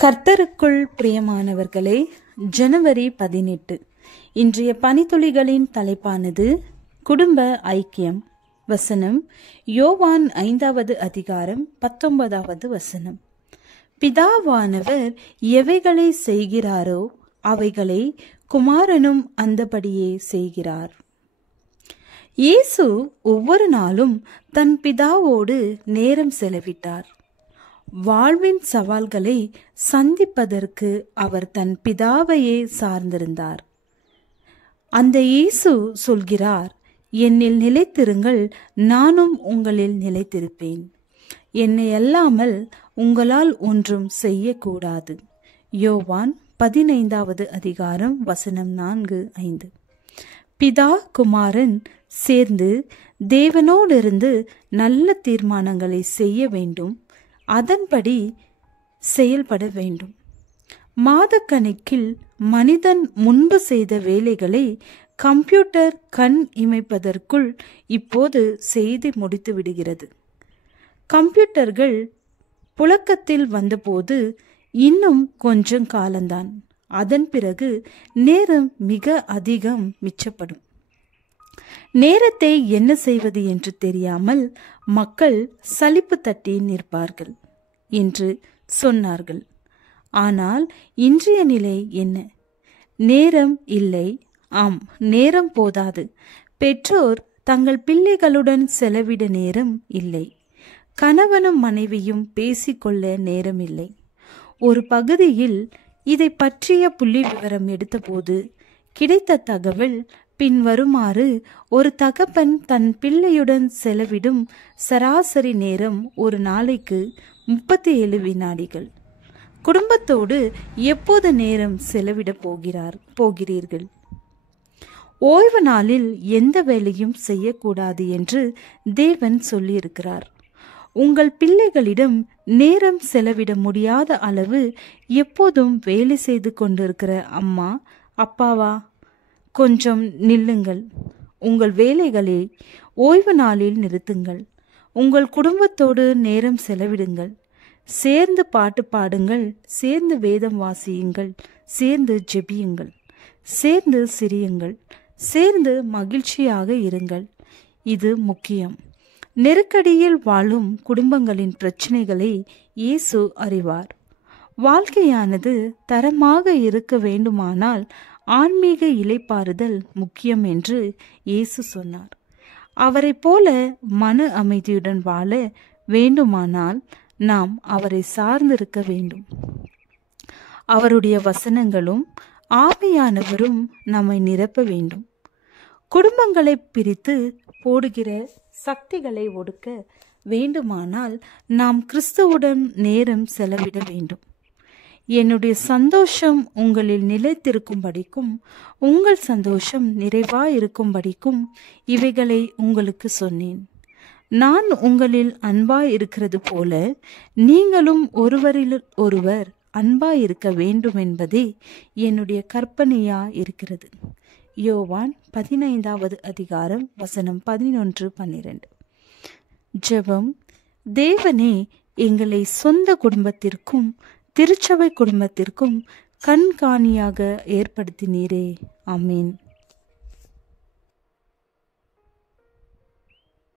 கர்த்தருக்குள் பிரியமானவர்களே, ஜனவரி 18 இன்றைய பனித்துளிகளின் தலைப்பானது குடும்ப ஐக்கியம். வசனம் யோவான் 5வது அதிகாரம் 19வது வசனம். பிதாவானவர் எவைகளை செய்கிறாரோ அவைகளை குமாரனும் அந்தபடியே செய்கிறார். இயேசு ஒவ்வொரு நாளும் தன் பிதாவோடு நேரம் செலவிட்டார். வாழ்வின் சவால்களை சந்திப்பதற்கு அவர் தன் பிதாவையே சார்ந்திருந்தார். அந்த இயேசு சொல்கிறார், என்னில் நிலைத்திருங்கள், நானும் உங்களில் நிலைத்திருப்பேன். என்னை அல்லாமல் உங்களால் ஒன்றும் செய்யக்கூடாது. யோவான் 15வது அதிகாரம் வசனம் 4-5. பிதா குமாரன் சேர்ந்து தேவனோடிருந்து நல்ல தீர்மானங்களை செய்ய வேண்டும், அதன்படி செயல்பட வேண்டும். மாதக்கணக்கில் மனிதன் முன்பு செய்த வேலைகளை கம்ப்யூட்டர் கண் இமைப்பதற்குள் இப்போது செய்து முடித்து விடுகிறது. கம்ப்யூட்டர்கள் புழக்கத்தில் வந்தபோது இன்னும் கொஞ்சம் காலம்தான், அதன் பிறகு நேரம் மிக அதிகம் மிச்சப்படும். நேரத்தை என்ன செய்வது என்று தெரியாமல் மக்கள் சலிப்பு தட்டி நிற்பார்கள் என்று சொன்னார்கள். ஆனால் இன்றைய நிலை என்ன? நேரம் இல்லை. ஆம், நேரம் போதாது. பெற்றோர் தங்கள் பிள்ளைகளுடன் செலவிட நேரம் இல்லை. கணவனும் மனைவியும் பேசிக்கொள்ள நேரம் இல்லை. ஒரு பகுதியில் இதை பற்றிய புள்ளி விவரம் எடுத்தபோது கிடைத்த தகவல் பின்வருமாறு: ஒரு தகப்பன் தன் பிள்ளையுடன் செலவிடும் சராசரி நேரம் ஒரு நாளைக்கு 37 வினாடிகள். குடும்பத்தோடு எப்போது நேரம் செலவிட போகிறீர்கள்? ஓய்வு நாளில் எந்த வேலையும் செய்யக்கூடாது என்று தேவன் சொல்லியிருக்கிறார். உங்கள் பிள்ளைகளிடம் நேரம் செலவிட முடியாத அளவு எப்போதும் வேலை செய்து கொண்டிருக்கிற அம்மா அப்பாவா? கொஞ்சம் நில்லுங்கள். உங்கள் வேலைகளை ஓய்வு நாளில் நிறுத்துங்கள். உங்கள் குடும்பத்தோடு நேரம் செலவிடுங்கள். சேர்ந்து பாட்டு பாடுங்கள், சேர்ந்து வேதம் வாசியுங்கள், சேர்ந்து ஜெபியுங்கள், சேர்ந்து சிரியுங்கள், சேர்ந்து மகிழ்ச்சியாக இருங்கள். இது முக்கியம். நெருக்கடியில் வாழும் குடும்பங்களின் பிரச்சனைகளை இயேசு அறிவார். வாழ்க்கையானது தரமாக இருக்க வேண்டுமானால் ஆன்மீக இளைப்பாறுதல் முக்கியம் என்று இயேசு சொன்னார். அவரை போல மன அமைதியுடன் வாழ வேண்டுமானால் நாம் அவரை சார்ந்திருக்க வேண்டும். அவருடைய வசனங்களும் ஆவியானவரும் நம்மை நிரப்ப வேண்டும். குடும்பங்களை பிரித்து போடுகிற சக்திகளை ஒடுக்க வேண்டுமானால் நாம் கிறிஸ்துவுடன் நேரம் செலவிட வேண்டும். என்னுடைய சந்தோஷம் உங்களில் நிலைத்திருக்கும்படிக்கும் உங்கள் சந்தோஷம் நிறைவாயிருக்கும்படிக்கும் இவைகளை உங்களுக்கு சொன்னேன். நான் உங்களில் அன்பாய் இருக்கிறது போல நீங்களும் ஒருவரில் ஒருவர் அன்பாயிருக்க வேண்டும் என்பதே என்னுடைய கற்பனையா இருக்கிறது. யோவான் 15வது அதிகாரம் வசனம் 11-12. ஜெபம். தேவனே, எங்களை சொந்த குடும்பத்திற்கும் திருச்சபை குடும்பத்திற்கும் கண்காணியாக ஏற்படுத்தினீரே. ஆமீன்.